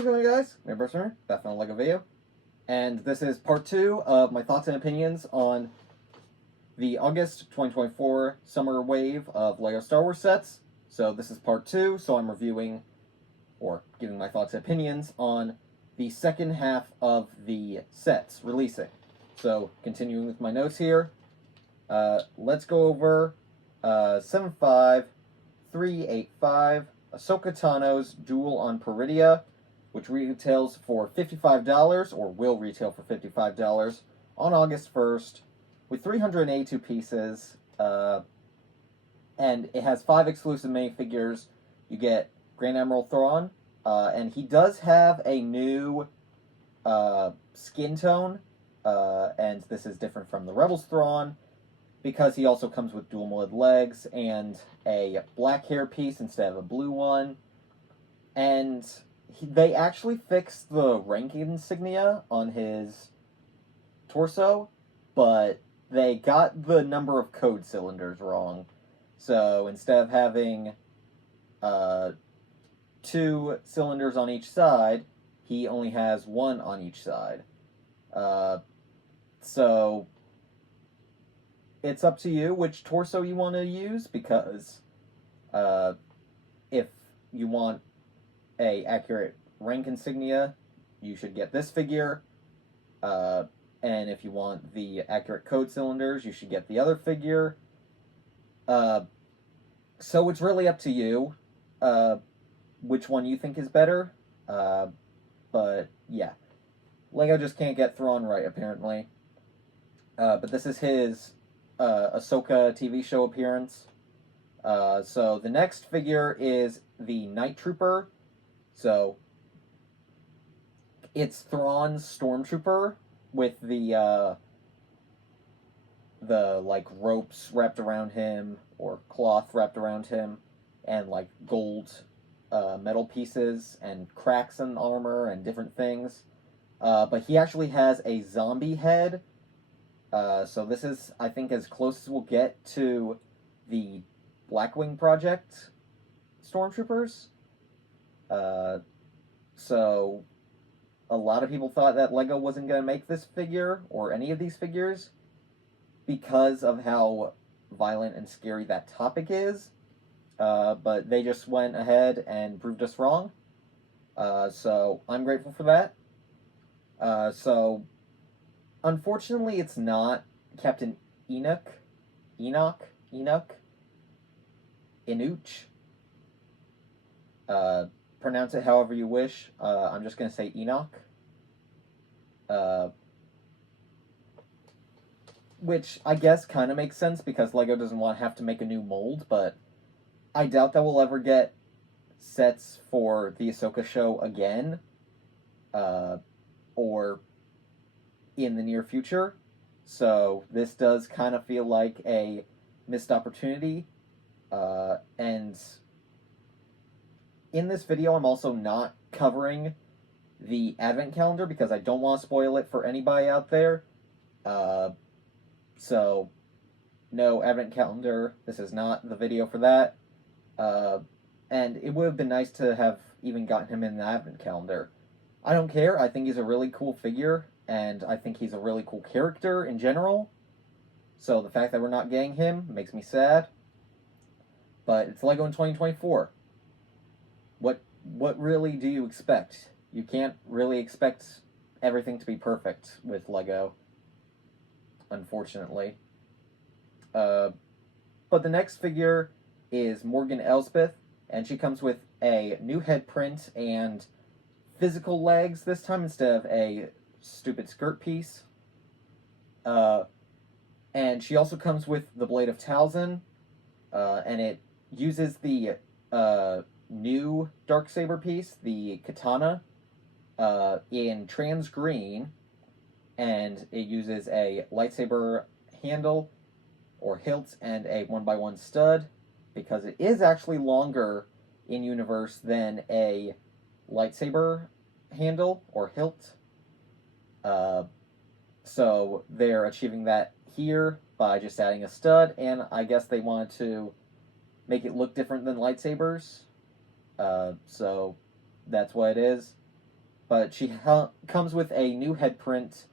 How's it going, guys? I'm Berser, back on LEGO video, and this is part 2 of my thoughts and opinions on the August 2024 summer wave of LEGO Star Wars sets. So this is part 2, so I'm reviewing, or giving my thoughts and opinions on the second half of the sets releasing. So, continuing with my notes here, let's go over 75385 Ahsoka Tano's Duel on Peridea, which retails for $55, or will retail for $55, on August 1st, with 382 pieces, and it has 5 exclusive minifigures. You get Grand Admiral Thrawn, and he does have a new skin tone, and this is different from the Rebels Thrawn, because he also comes with dual-molded legs and a black hair piece instead of a blue one. And they actually fixed the rank insignia on his torso, but they got the number of code cylinders wrong. So instead of having 2 cylinders on each side, he only has 1 on each side. So it's up to you which torso you want to use, because if you want a accurate rank insignia, you should get this figure, and if you want the accurate code cylinders, you should get the other figure. So it's really up to you which one you think is better, but yeah, LEGO just can't get Thrawn right, apparently. But this is his Ahsoka TV show appearance. So the next figure is the Night Trooper. So it's Thrawn's Stormtrooper with the like ropes wrapped around him, or cloth wrapped around him, and like gold metal pieces and cracks in armor and different things. But he actually has a zombie head. So this is, I think, as close as we'll get to the Blackwing Project Stormtroopers. So a lot of people thought that LEGO wasn't going to make this figure, or any of these figures, because of how violent and scary that topic is. But they just went ahead and proved us wrong. So I'm grateful for that. So unfortunately, it's not Captain Enoch. Pronounce it however you wish. I'm just going to say Enoch. Which I guess kind of makes sense, because LEGO doesn't want to have to make a new mold, but I doubt that we'll ever get sets for the Ahsoka show again, or in the near future. So this does kind of feel like a missed opportunity, and in this video I'm also not covering the advent calendar, because I don't want to spoil it for anybody out there. So no advent calendar, this is not the video for that. And it would have been nice to have even gotten him in the advent calendar. I don't care, I think he's a really cool figure, and I think he's a really cool character in general. So the fact that we're not getting him makes me sad. But it's LEGO in 2024. What really do you expect? You can't really expect everything to be perfect with LEGO, unfortunately. But the next figure is Morgan Elsbeth, and she comes with a new head print and physical legs this time, instead of a stupid skirt piece. And she also comes with the Blade of Talzin, and it uses the new Darksaber piece, the Katana, in trans green, and it uses a lightsaber handle, or hilt, and a 1x1 stud, because it is actually longer in universe than a lightsaber handle or hilt. So they're achieving that here by just adding a stud, and I guess they wanted to make it look different than lightsabers. So that's what it is. but she comes with a new head print,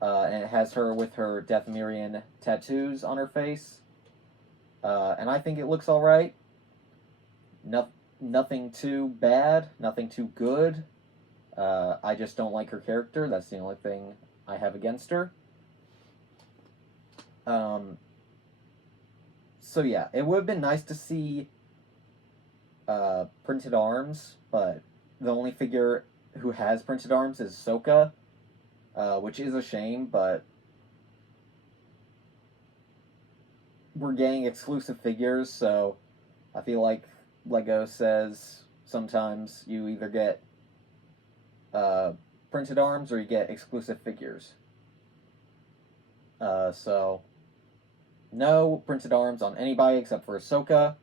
and it has her with her Dathomirian tattoos on her face. And I think it looks alright. Nothing too bad, nothing too good. I just don't like her character. That's the only thing I have against her. So yeah, it would have been nice to see printed arms, but the only figure who has printed arms is Ahsoka, which is a shame, but we're getting exclusive figures, so I feel like Lego says sometimes you either get printed arms or you get exclusive figures. So no printed arms on anybody except for Ahsoka,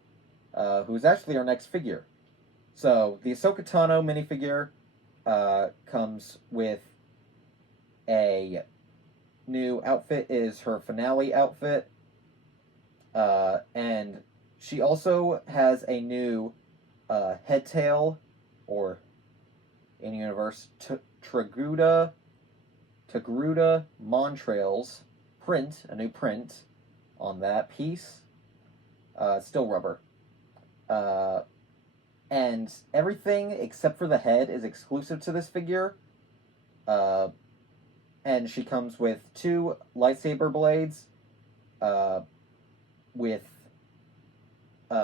who's actually our next figure. So the Ahsoka Tano minifigure comes with a new outfit, is her finale outfit, and she also has a new head tail, or in universe Togruta Montrails print, a new print on that piece. Still rubber. And everything except for the head is exclusive to this figure. And she comes with 2 lightsaber blades, with 2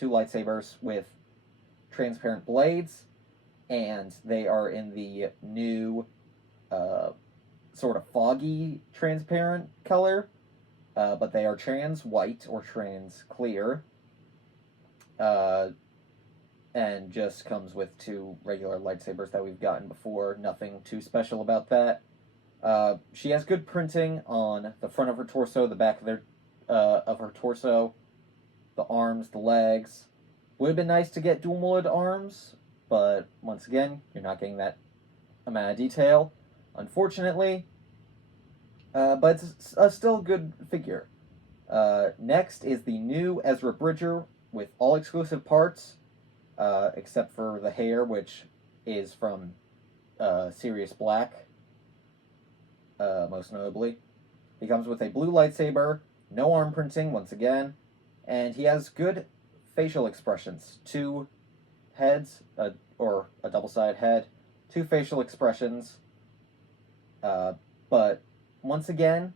lightsabers with transparent blades, and they are in the new sort of foggy transparent color, but they are trans white or trans clear, and just comes with 2 regular lightsabers that we've gotten before. Nothing too special about that. She has good printing on the front of her torso, the back of her torso, the arms, the legs. Would have been nice to get dual molded arms, but once again, you're not getting that amount of detail, unfortunately. But it's still a good figure. Next is the new Ezra Bridger with all exclusive parts, except for the hair, which is from Sirius Black, most notably. He comes with a blue lightsaber, no arm printing, once again, and he has good facial expressions. 2 heads, or a double-sided head, 2 facial expressions, but once again,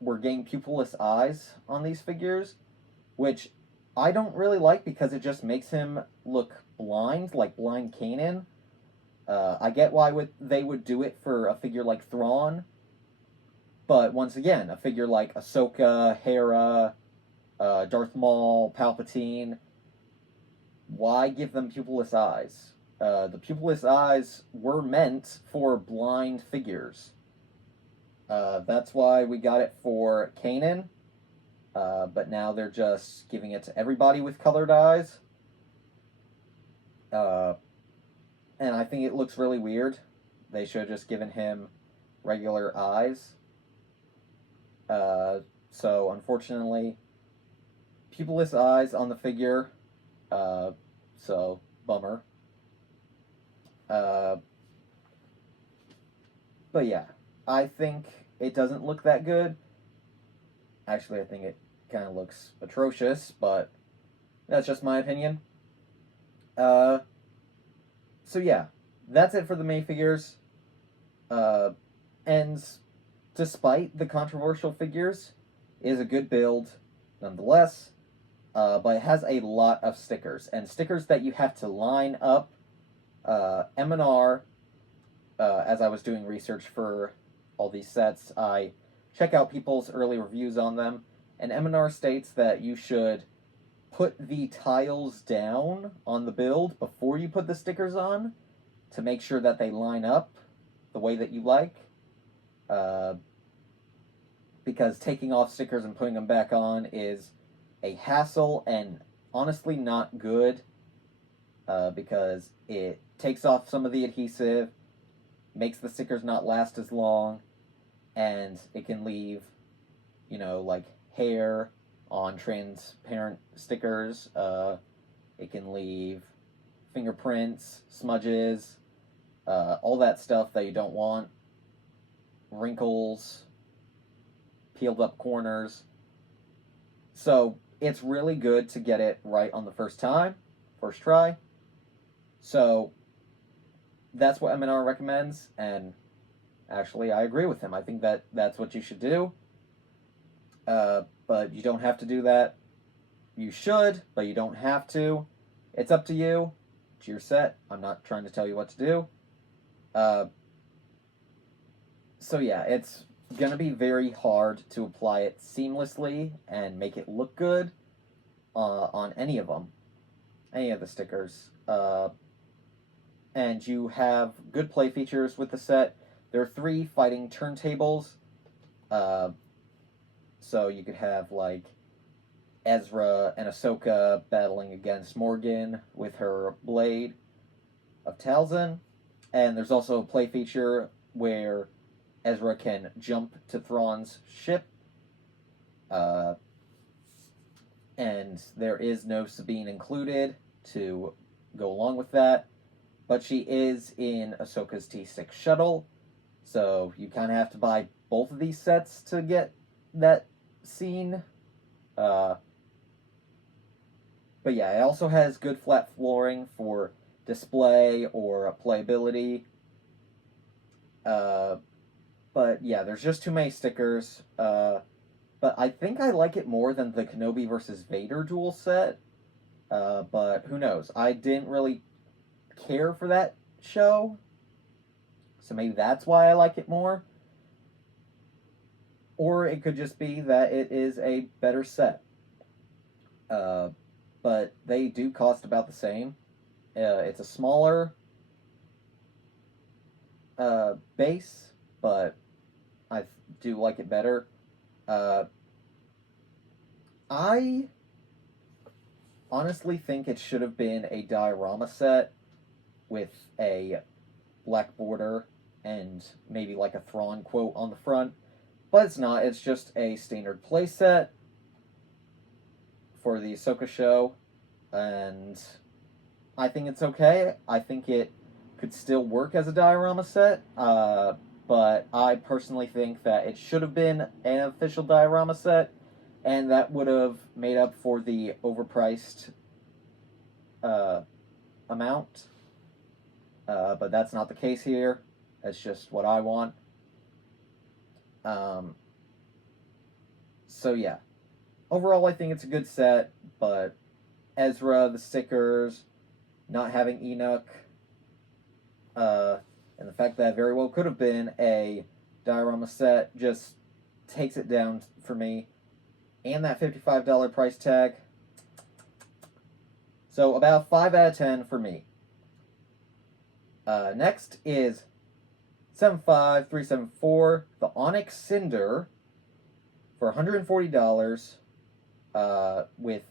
we're getting pupilless eyes on these figures, which I don't really like because it just makes him look blind, like blind Kanan. I get why they would do it for a figure like Thrawn, but once again, a figure like Ahsoka, Hera, Darth Maul, Palpatine, why give them pupilless eyes? The pupilless eyes were meant for blind figures. That's why we got it for Kanan, but now they're just giving it to everybody with colored eyes. And I think it looks really weird. They should have just given him regular eyes. So unfortunately, pupilless eyes on the figure, so bummer. But yeah, I think it doesn't look that good. Actually, I think it kind of looks atrocious, but that's just my opinion. So yeah, that's it for the minifigures. And despite the controversial figures, it is a good build nonetheless. But it has a lot of stickers, and stickers that you have to line up. M&R, as I was doing research for all these sets, I check out people's early reviews on them, and M&R states that you should put the tiles down on the build before you put the stickers on to make sure that they line up the way that you like. Because taking off stickers and putting them back on is a hassle and honestly not good, because it takes off some of the adhesive, makes the stickers not last as long, and it can leave, like hair on transparent stickers. It can leave fingerprints, smudges, all that stuff that you don't want, wrinkles, peeled up corners. So it's really good to get it right on the first try. So that's what MNR recommends, and actually I agree with him. I think that that's what you should do. But you don't have to do that. You should, but you don't have to. It's up to you. It's your set. I'm not trying to tell you what to do. So yeah, it's gonna be very hard to apply it seamlessly and make it look good on any of them, any of the stickers. And you have good play features with the set. There are 3 fighting turntables. So you could have like Ezra and Ahsoka battling against Morgan with her blade of Talzin. And there's also a play feature where Ezra can jump to Thrawn's ship. And there is no Sabine included to go along with that. But she is in Ahsoka's T6 shuttle. So you kind of have to buy both of these sets to get that scene. But yeah, it also has good flat flooring for display or playability. But yeah, there's just too many stickers. But I think I like it more than the Kenobi versus Vader duel set. But who knows? I didn't really care for that show, so maybe that's why I like it more. Or it could just be that it is a better set. But they do cost about the same. It's a smaller base, but I do like it better. I honestly think it should have been a diorama set with a black border and maybe like a Thrawn quote on the front, but it's not. It's just a standard playset for the Ahsoka show, and I think it's okay. I think it could still work as a diorama set, but I personally think that it should have been an official diorama set, and that would have made up for the overpriced amount. But that's not the case here. That's just what I want. So yeah. Overall, I think it's a good set, but Ezra, the stickers, not having Enoch, and the fact that it very well could have been a diorama set just takes it down for me. And that $55 price tag. So about 5 out of 10 for me. Next is 75374, the Onyx Cinder, for $140, with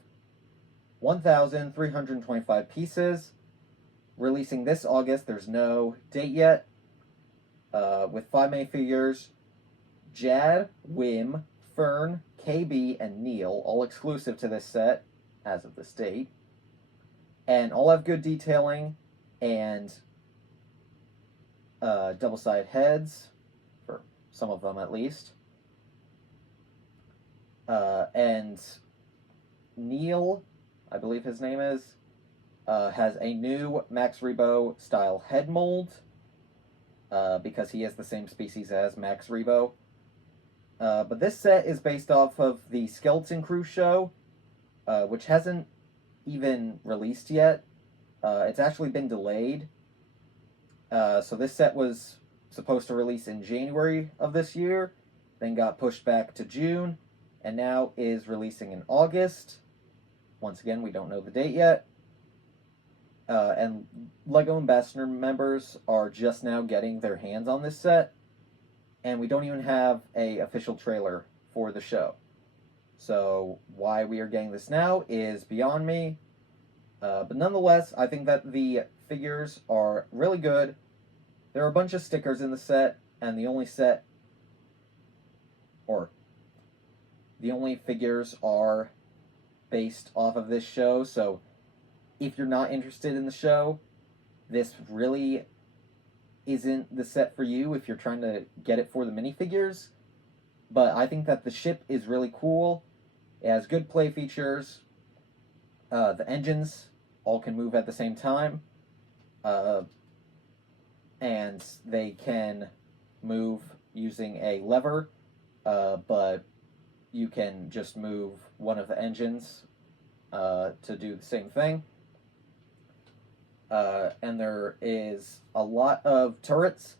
1,325 pieces. Releasing this August. There's no date yet. With 5 minifigures: Jad, Wim, Fern, KB, and Neil, all exclusive to this set as of this date. And all have good detailing and double-sided heads, for some of them at least. And Neil, I believe his name is, has a new Max Rebo style head mold, because he is the same species as Max Rebo. But this set is based off of the Skeleton Crew show, which hasn't even released yet. It's actually been delayed. So this set was supposed to release in January of this year, then got pushed back to June, and now is releasing in August. Once again, we don't know the date yet. And LEGO Ambassador members are just now getting their hands on this set, and we don't even have a official trailer for the show. So why we are getting this now is beyond me. But nonetheless, I think that the figures are really good. There are a bunch of stickers in the set, and the only figures are based off of this show, so if you're not interested in the show, this really isn't the set for you if you're trying to get it for the minifigures. But I think that the ship is really cool. It has good play features. The engines all can move at the same time. And they can move using a lever, but you can just move one of the engines to do the same thing. And there is a lot of turrets.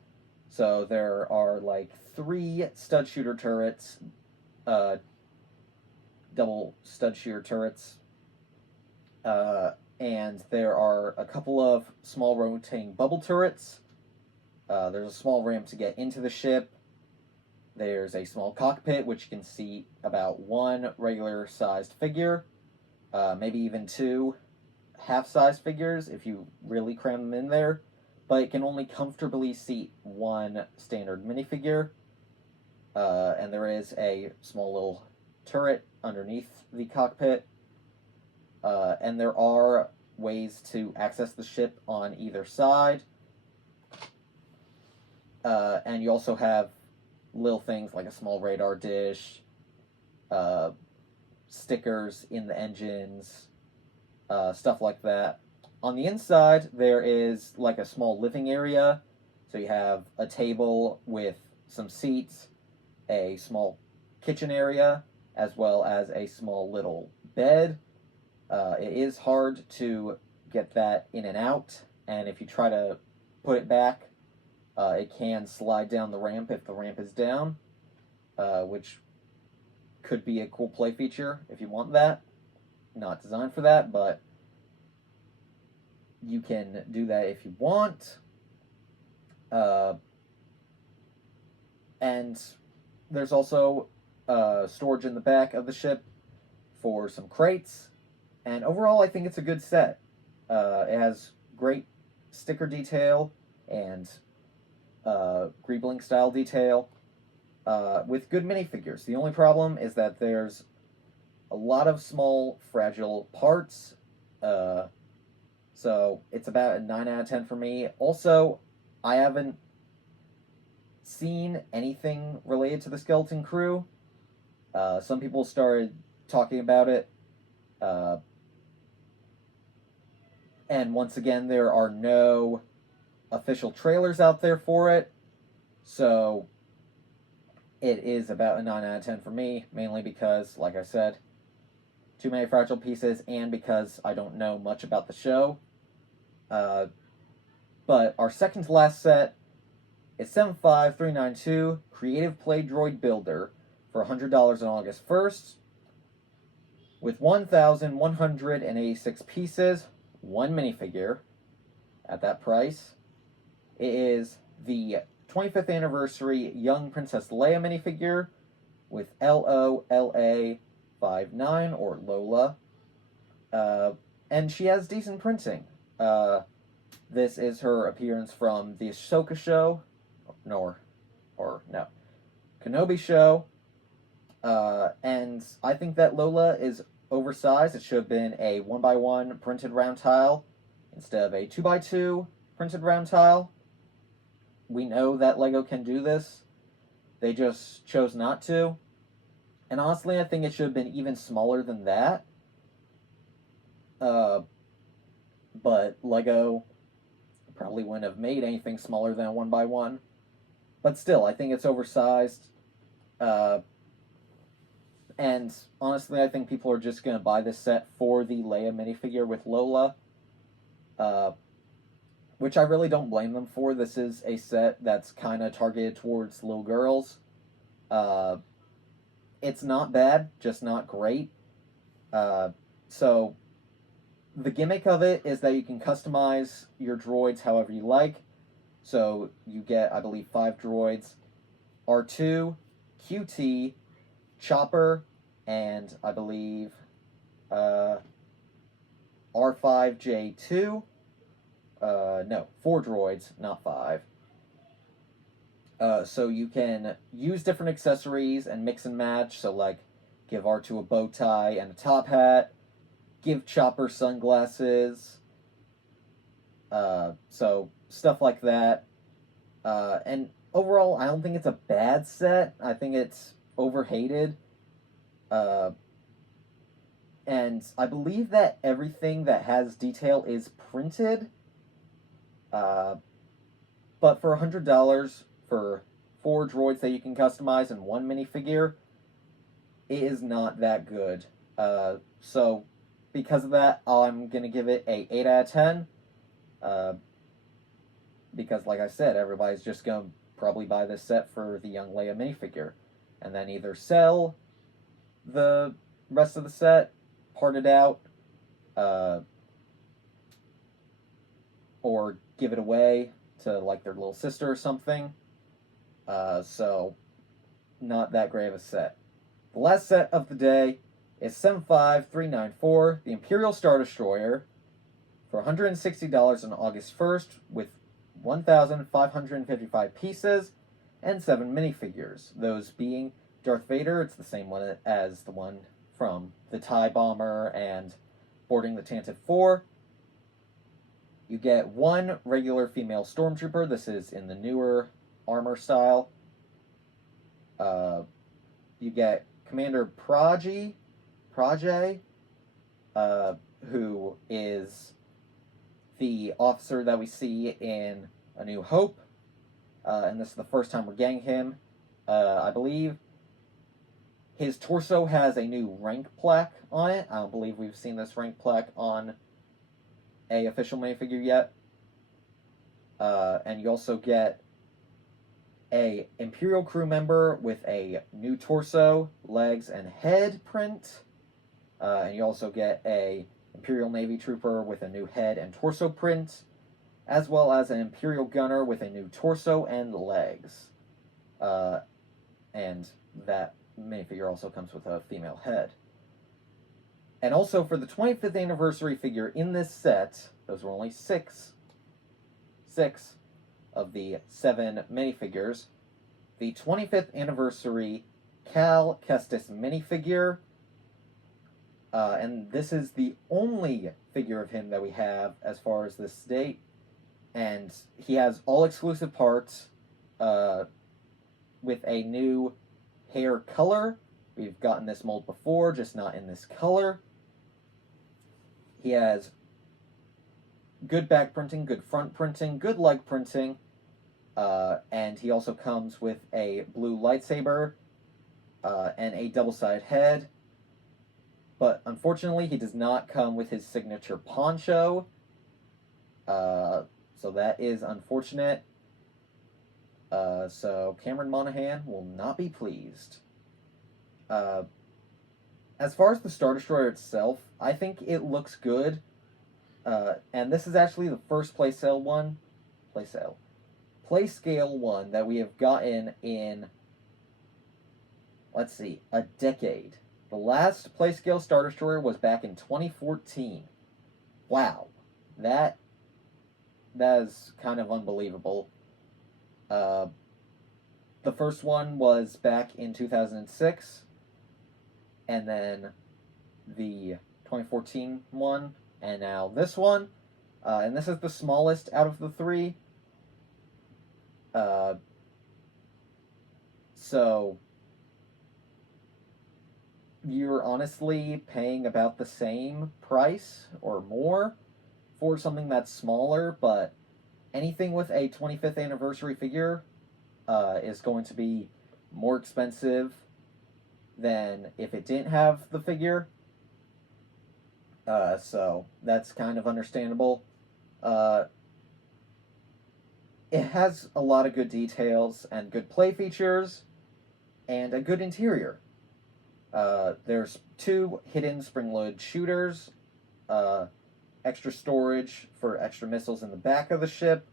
So there are like 3 stud shooter turrets, double stud shooter turrets, and there are a couple of small rotating bubble turrets. There's a small ramp to get into the ship. There's a small cockpit, which can seat about 1 regular-sized figure, maybe even 2 half-size figures if you really cram them in there, but it can only comfortably seat 1 standard minifigure. And there is a small little turret underneath the cockpit. And there are ways to access the ship on either side. And you also have little things like a small radar dish, stickers in the engines, stuff like that. On the inside, there is like a small living area. So you have a table with some seats, a small kitchen area, as well as a small little bed. It is hard to get that in and out, and if you try to put it back, it can slide down the ramp if the ramp is down, which could be a cool play feature if you want that. Not designed for that, but you can do that if you want. And there's also storage in the back of the ship for some crates. And overall, I think it's a good set. It has great sticker detail and Greebling style detail with good minifigures. The only problem is that there's a lot of small, fragile parts. So it's about a 9 out of 10 for me. Also, I haven't seen anything related to the Skeleton Crew. Some people started talking about it. And once again, there are no official trailers out there for it. So it is about a 9 out of 10 for me, mainly because, like I said, too many fragile pieces, and because I don't know much about the show. But our second to last set is 75392 Creative Play Droid Builder for $100 on August 1st, with 1,186 pieces, 1 minifigure at that price. It is the 25th anniversary Young Princess Leia minifigure with LOLA59, or Lola. And she has decent printing. This is her appearance from the Ahsoka show, Kenobi show. And I think that Lola is oversized. It should have been a 1x1 printed round tile instead of a 2x2 printed round tile. We know that LEGO can do this. They just chose not to. And honestly, I think it should have been even smaller than that. But LEGO probably wouldn't have made anything smaller than a 1x1. But still, I think it's oversized. And honestly, I think people are just going to buy this set for the Leia minifigure with Lola. Which I really don't blame them for. This is a set that's kind of targeted towards little girls. It's not bad, just not great. So the gimmick of it is that you can customize your droids however you like. So you get, I believe, 5 droids. R2, QT, Chopper, and I believe R5J2. No, 4 droids, not 5. So you can use different accessories and mix and match. So, like, give R2 a bow tie and a top hat. Give Chopper sunglasses. So, stuff like that. And overall, I don't think it's a bad set. I think it's overhated. Uh, and I believe that everything that has detail is printed. Uh, but for $100 for 4 droids that you can customize and 1 minifigure, it is not that good. So because of that, I'm gonna give it a 8 out of 10. Uh, because, like I said, everybody's just gonna probably buy this set for the young Leia minifigure, and then either sell the rest of the set, part it out, uh, or give it away to like their little sister or something. So not that great of a set. The last set of the day is 75394, the Imperial Star Destroyer, for $160 on August 1st, with 1,555 pieces and 7 minifigures. Those being Darth Vader, it's the same one as the one from the TIE Bomber and Boarding the Tantive 4. You get 1 regular female stormtrooper. This is in the newer armor style. You get Commander Prajay, who is the officer that we see in A New Hope, and this is the first time we're getting him. I believe his torso has a new rank plaque on it. I don't believe we've seen this rank plaque on a official minifigure yet. And you also get a Imperial crew member with a new torso, legs, and head print. And you also get a Imperial Navy trooper with a new head and torso print, as well as an Imperial gunner with a new torso and legs. And that minifigure also comes with a female head. And also for the 25th anniversary figure in this set, those were only six of the 7 minifigures, the 25th anniversary Cal Kestis minifigure, and this is the only figure of him that we have as far as this date, and he has all exclusive parts with a new hair color. We've gotten this mold before, just not in this color. He has good back printing, good front printing, good leg printing, and he also comes with a blue lightsaber and a double-sided head. But unfortunately, he does not come with his signature poncho, so that is unfortunate. So Cameron Monaghan will not be pleased. As far as the Star Destroyer itself, I think it looks good. And this is actually the first playscale one that we have gotten in, let's see, a decade. The last playscale Star Destroyer was back in 2014. Wow. That is kind of unbelievable. The first one was back in 2006, and then the 2014 one, and now this one. And this is the smallest out of the 3. So you're honestly paying about the same price or more for something that's smaller, but anything with a 25th anniversary figure is going to be more expensive than if it didn't have the figure. So that's kind of understandable. It has a lot of good details and good play features and a good interior. There's 2 hidden spring-loaded shooters, extra storage for extra missiles in the back of the ship.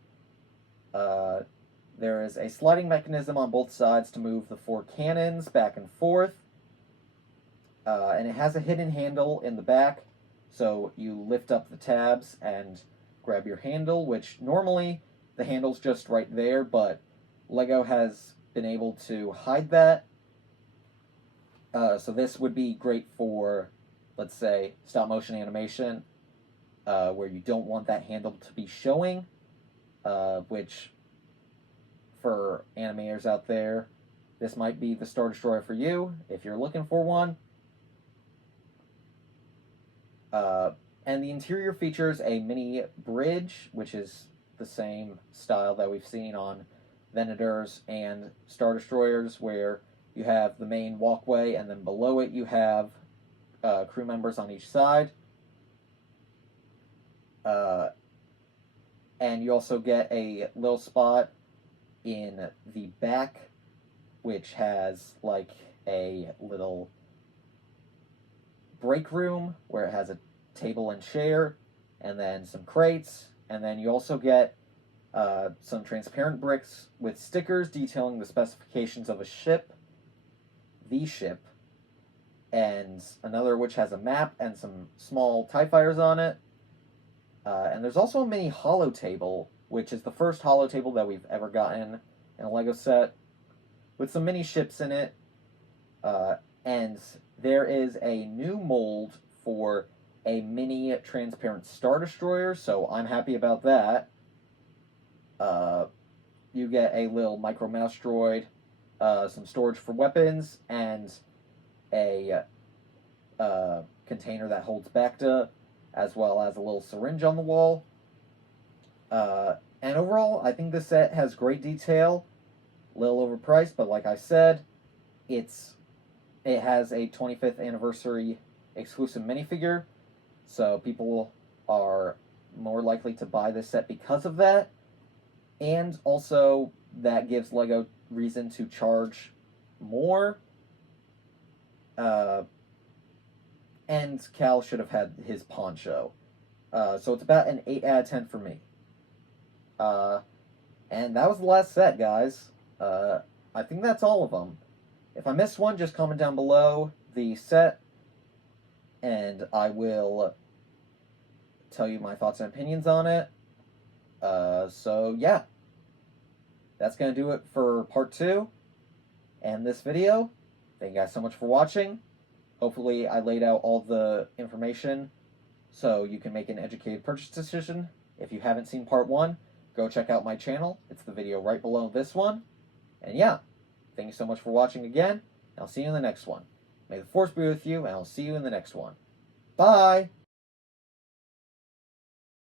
There is a sliding mechanism on both sides to move the 4 cannons back and forth. And it has a hidden handle in the back, so you lift up the tabs and grab your handle, which normally the handle's just right there, but LEGO has been able to hide that. So this would be great for, let's say, stop motion animation, where you don't want that handle to be showing, which for animators out there, this might be the Star Destroyer for you if you're looking for one. And the interior features a mini bridge, which is the same style that we've seen on Venators and Star Destroyers, where you have the main walkway and then below it you have crew members on each side. And you also get a little spot in the back, which has like a little break room where it has a table and chair, and then some crates, and then you also get some transparent bricks with stickers detailing the specifications of a ship, the ship, and another which has a map and some small TIE fighters on it. And there's also a mini holo table, which is the first holo table that we've ever gotten in a LEGO set, with some mini ships in it. And there is a new mold for a mini transparent Star Destroyer, so I'm happy about that. You get a little micro mouse droid, some storage for weapons, and a container that holds Bacta, as well as a little syringe on the wall. And overall, I think this set has great detail. A little overpriced, but like I said, it has a 25th anniversary exclusive minifigure, so people are more likely to buy this set because of that. And also, that gives LEGO reason to charge more. And Cal should have had his poncho. So it's about an 8 out of 10 for me. And that was the last set, guys. I think that's all of them. If I missed one, just comment down below the set, and I will tell you my thoughts and opinions on it. So yeah, that's going to do it for part 2 and this video. Thank you guys so much for watching. Hopefully I laid out all the information so you can make an educated purchase decision. If you haven't seen part 1, go check out my channel. It's the video right below this one. And yeah, thank you so much for watching again, and I'll see you in the next one. May the Force be with you, and I'll see you in the next one. Bye!